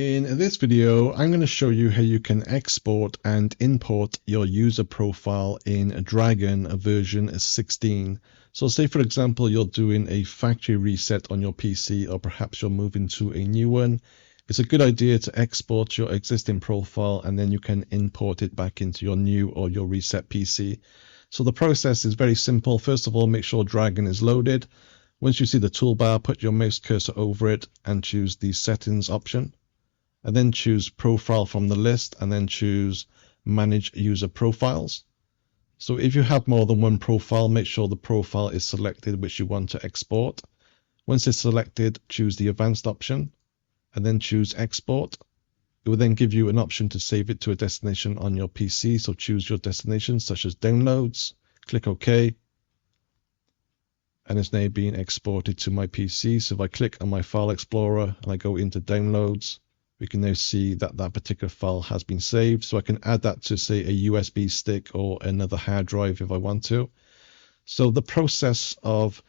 In this video, I'm going to show you how you can export and import your user profile in Dragon version 16. So say for example, you're doing a factory reset on your PC, or perhaps you're moving to a new one. It's a good idea to export your existing profile and then you can import it back into your new or your reset PC. So the process is very simple. First of all, make sure Dragon is loaded. Once you see the toolbar, put your mouse cursor over it and choose the settings option. And then choose profile from the list and then choose manage user profiles. So if you have more than one profile, make sure the profile is selected which you want to export. Once it's selected, choose the advanced option and then choose export. It will then give you an option to save it to a destination on your PC. So choose your destination such as downloads, click OK. And it's now being exported to my PC. So if I click on my file explorer and I go into downloads, we can now see that that particular file has been saved. So I can add that to, say, a USB stick or another hard drive if I want to. So the process of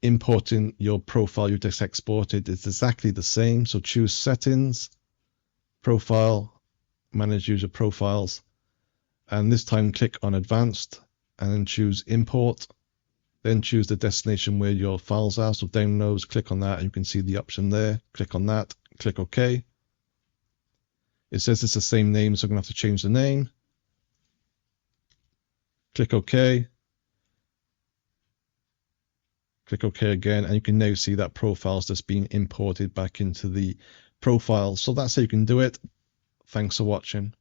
importing your profile you just exported is exactly the same. So choose settings, profile, manage user profiles, and this time click on advanced and then choose import. Then choose the destination where your files are. So downloads, click on that and you can see the option there. Click on that. Click OK. It says it's the same name, so I'm going to have to change the name. Click OK. Click OK again, and you can now see that profile's just been imported back into the profile. So that's how you can do it. Thanks for watching.